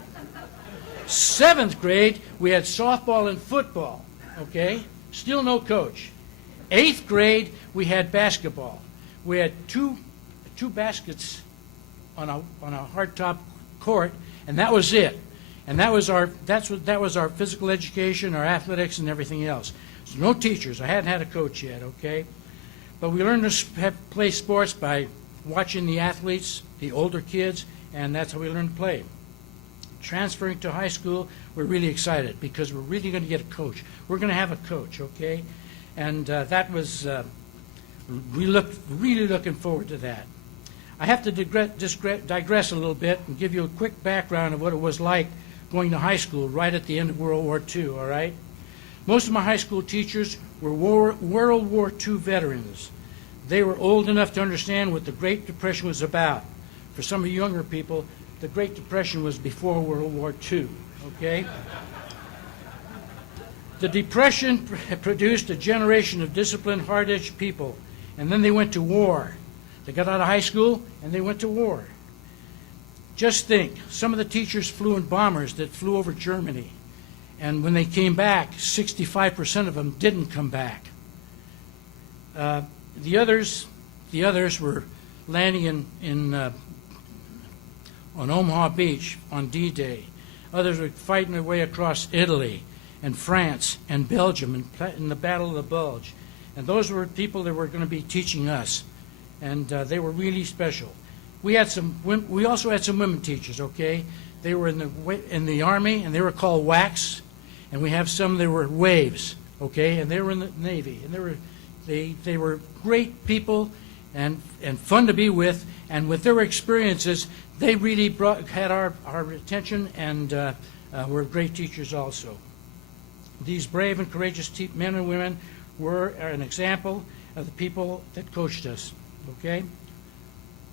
7th grade, we had softball and football, okay? Still no coach. 8th grade, we had basketball. We had two baskets on a hardtop court, and that was it. And that was our physical education, our athletics, and everything else. So no teachers. I hadn't had a coach yet, okay? But we learned to play sports by watching the athletes, the older kids, and that's how we learned to play. Transferring to high school, we're really excited because we're really going to get a coach. We're going to have a coach, okay? And that was, we looked really looking forward to that. I have to digress a little bit and give you a quick background of what it was like going to high school right at the end of World War II, all right? Most of my high school teachers were World War II veterans. They were old enough to understand what the Great Depression was about. For some of you younger people, the Great Depression was before World War II, okay? The Depression produced a generation of disciplined, hard-edged people, and then they went to war. They got out of high school, and they went to war. Just think, some of the teachers flew in bombers that flew over Germany. And when they came back, 65% of them didn't come back. The others were landing on Omaha Beach on D-Day. Others were fighting their way across Italy and France and Belgium in the Battle of the Bulge. And those were people that were going to be teaching us. And they were really special. We also had some women teachers, okay? They were in the Army, and they were called WACs. And we have some that were waves, okay, and they were in the Navy, and they were great people and fun to be with, and with their experiences, they really had our attention and were great teachers also. These brave and courageous men and women were an example of the people that coached us, okay?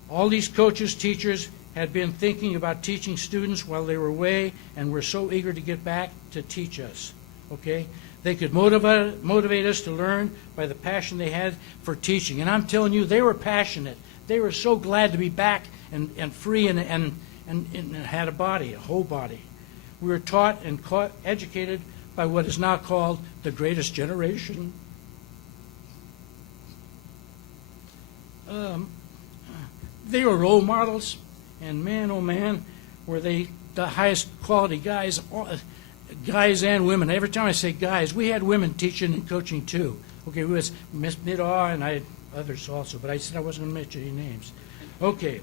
All these coaches, teachers, had been thinking about teaching students while they were away and were so eager to get back to teach us, okay? They could motivate us to learn by the passion they had for teaching. And I'm telling you, they were passionate. They were so glad to be back and free and had a body, a whole body. We were taught and educated by what is now called the greatest generation. They were role models, and man, oh man, were they the highest quality guys, guys and women. Every time I say guys, we had women teaching and coaching too. Okay, it was Miss Midaw, and I had others also, but I said I wasn't going to mention any names. Okay.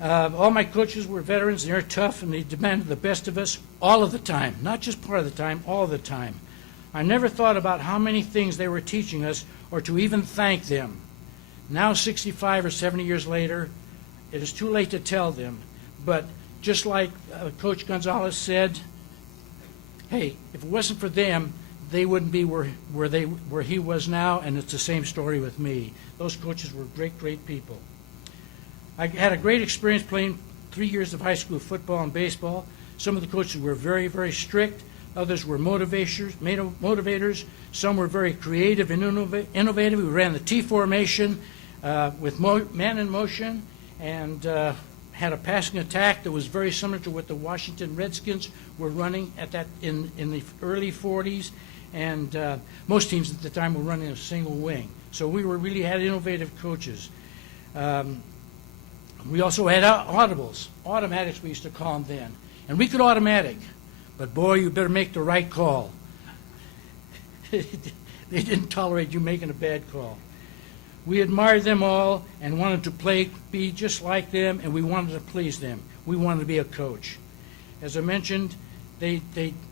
All my coaches were veterans. They're tough, and they demanded the best of us all of the time, not just part of the time, all the time. I never thought about how many things they were teaching us or to even thank them. Now, 65 or 70 years later, it is too late to tell them. But just like Coach Gonzales said, hey, if it wasn't for them, they wouldn't be where he was now, and it's the same story with me. Those coaches were great, great people. I had a great experience playing 3 years of high school football and baseball. Some of the coaches were very, very strict. Others were motivators. Some were very creative and innovative. We ran the T formation with man in motion and had a passing attack that was very similar to what the Washington Redskins were running at that in the early 40s. And most teams at the time were running a single wing. So we really had innovative coaches. We also had audibles, automatics we used to call them then. And we could automatic, but boy, you better make the right call. They didn't tolerate you making a bad call. We admired them all and wanted to be just like them, and we wanted to please them. We wanted to be a coach. As I mentioned, they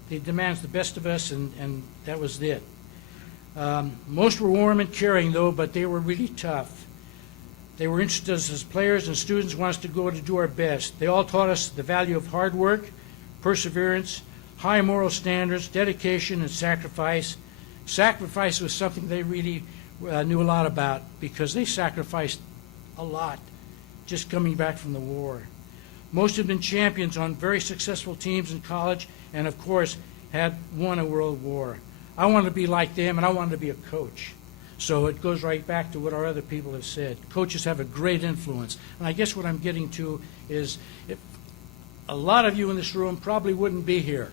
demanded the best of us, and that was it. Most were warm and caring, though, but they were really tough. They were interested as players and students, wanted us to go to do our best. They all taught us the value of hard work, perseverance, high moral standards, dedication, and sacrifice. Sacrifice was something they really knew a lot about because they sacrificed a lot just coming back from the war. Most have been champions on very successful teams in college and, of course, had won a world war. I wanted to be like them, and I wanted to be a coach. So it goes right back to what our other people have said. Coaches have a great influence. And I guess what I'm getting to is a lot of you in this room probably wouldn't be here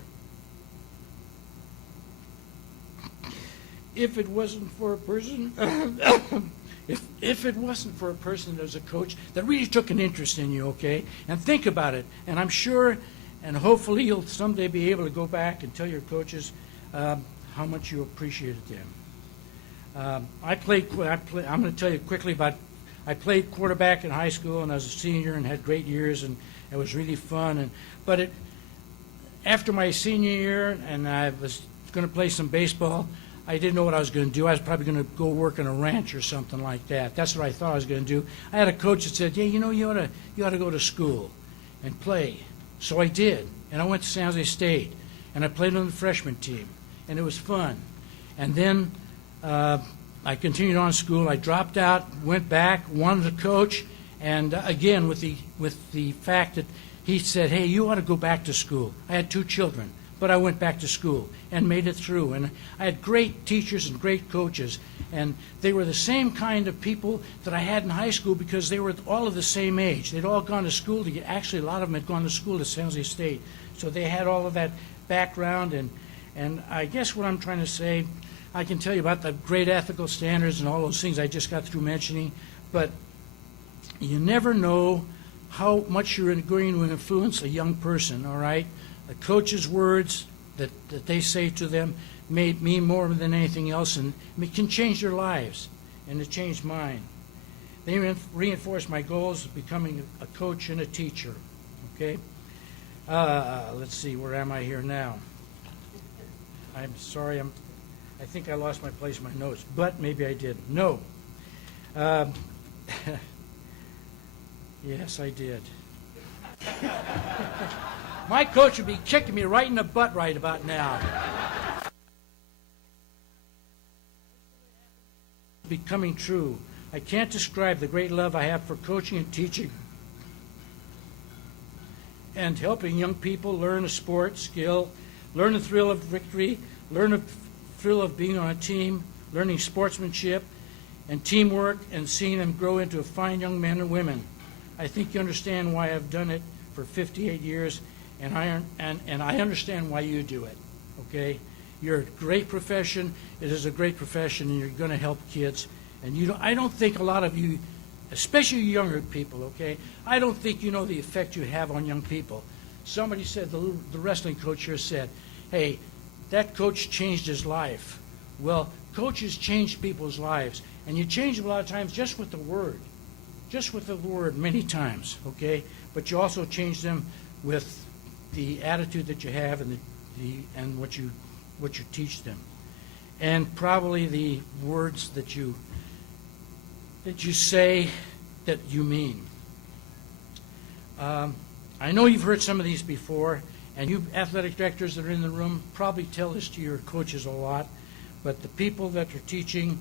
if it wasn't for a person if it wasn't for a person that was a coach that really took an interest in you, okay? And think about it. And I'm sure and hopefully you'll someday be able to go back and tell your coaches how much you appreciated them. I'm going to tell you quickly about, I played quarterback in high school, and I was a senior and had great years, and it was really fun. But after my senior year, and I was going to play some baseball, I didn't know what I was going to do. I was probably going to go work on a ranch or something like that. That's what I thought I was going to do. I had a coach that said, yeah, you know, you ought to go to school and play. So I did, and I went to San Jose State, and I played on the freshman team, and it was fun. And then I continued on school. I dropped out, went back, wanted to coach, and again with the fact that he said, hey, you ought to go back to school. I had 2 children, but I went back to school and made it through. And I had great teachers and great coaches, and they were the same kind of people that I had in high school because they were all of the same age. They'd all gone to school actually a lot of them had gone to school at San Jose State, so they had all of that background. And I guess what I'm trying to say, I can tell you about the great ethical standards and all those things I just got through mentioning, but you never know how much you're going to influence a young person, all right? A coach's words that they say to them may mean more than anything else, and it can change their lives, and it changed mine. They reinforced my goals of becoming a coach and a teacher, okay? Let's see, where am I here now? I'm sorry, I think I lost my place in my notes, but maybe I did. No. Yes, I did. My coach would be kicking me right in the butt right about now. Becoming true. I can't describe the great love I have for coaching and teaching and helping young people learn a sport, skill, learn the thrill of victory, learn a thrill of being on a team, learning sportsmanship and teamwork, and seeing them grow into fine young men and women. I think you understand why I've done it for 58 years, and I understand why you do it, okay? You're a great profession. It is a great profession, and you're going to help kids. And I don't think a lot of you, especially younger people, okay, I don't think you know the effect you have on young people. Somebody said, the wrestling coach here said, hey, that coach changed his life. Well, coaches change people's lives, and you change them a lot of times just with the word many times, okay? But you also change them with the attitude that you have and what you teach them, and probably the words that you say that you mean. I know you've heard some of these before, and you athletic directors that are in the room probably tell this to your coaches a lot, but the people that are teaching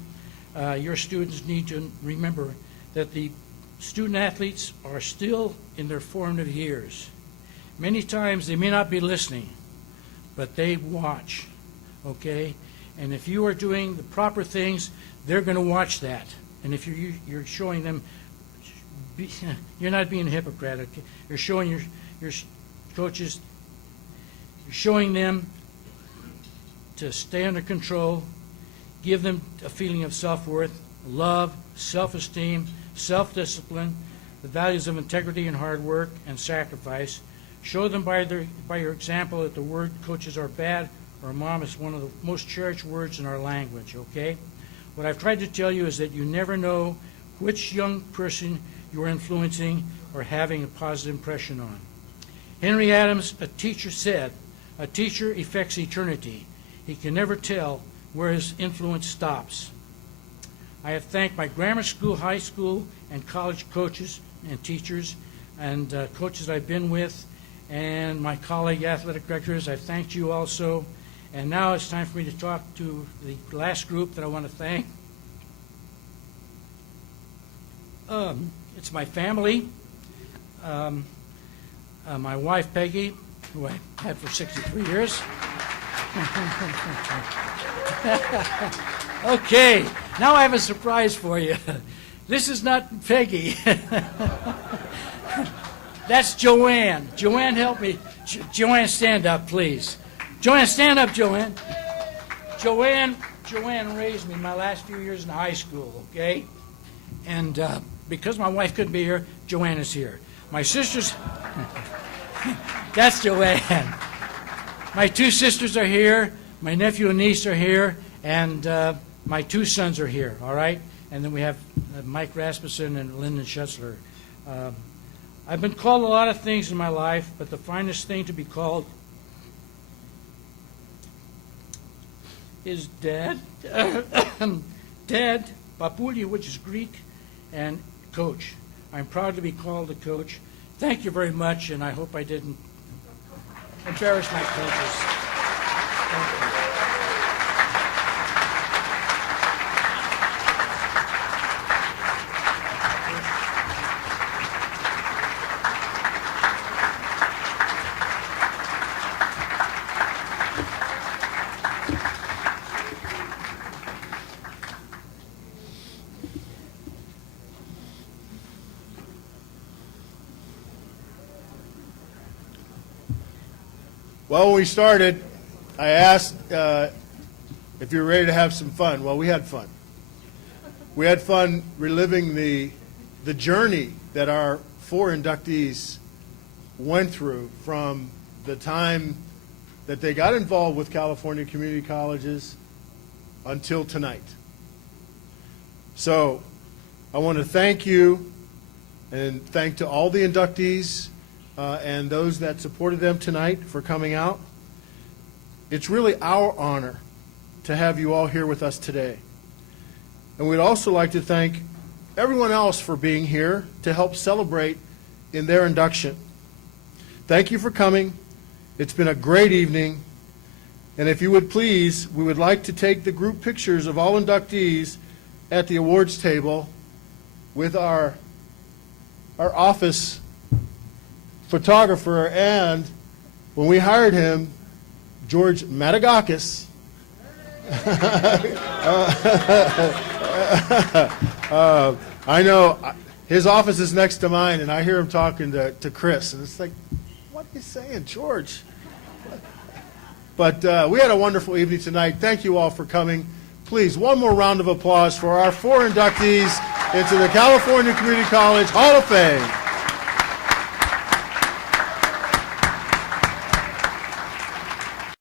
your students need to remember that the student athletes are still in their formative years. Many times they may not be listening, but they watch, okay? And if you are doing the proper things, they're going to watch that. And if you're showing them, you're not being a hypocrite. Okay? You're showing your coaches, you're showing them to stay under control, give them a feeling of self-worth, love, self-esteem, self-discipline, the values of integrity and hard work and sacrifice. Show them by your example that the word coaches are bad or mom is one of the most cherished words in our language, okay? What I've tried to tell you is that you never know which young person you're influencing or having a positive impression on. Henry Adams, a teacher, said, "A teacher affects eternity. He can never tell where his influence stops." I have thanked my grammar school, high school, and college coaches and teachers and coaches I've been with, and my colleague athletic directors. I've thanked you also. And now it's time for me to talk to the last group that I want to thank. It's my family, my wife Peggy, who I had for 63 years. Okay, now I have a surprise for you. This is not Peggy. That's Joanne. Joanne, help me. Joanne, stand up, please. Joanne, stand up, Joanne. Joanne raised me my last few years in high school, okay? And because my wife couldn't be here, Joanne is here. My sisters, that's Joanne. My two sisters are here. My nephew and niece are here. And my two sons are here, all right? And then we have Mike Rasmussen and Lyndon Schutzler. I've been called a lot of things in my life, but the finest thing to be called is Dad. Dad, Papuli, which is Greek, and Coach. I'm proud to be called a coach. Thank you very much, and I hope I didn't embarrass my coaches. Thank you. Well, when we started, I asked if you were ready to have some fun. Well, we had fun. We had fun reliving the journey that our 4 inductees went through from the time that they got involved with California community colleges until tonight. So I want to thank you and thank to all the inductees and those that supported them tonight for coming out. It's really our honor to have you all here with us today. And we'd also like to thank everyone else for being here to help celebrate in their induction. Thank you for coming. It's been a great evening. And if you would please, we would like to take the group pictures of all inductees at the awards table with our office photographer, and when we hired him, George Matagakis, I know his office is next to mine, and I hear him talking to Chris, and it's like, what are you saying, George? But we had a wonderful evening tonight. Thank you all for coming. Please, one more round of applause for our 4 inductees into the California Community College Hall of Fame.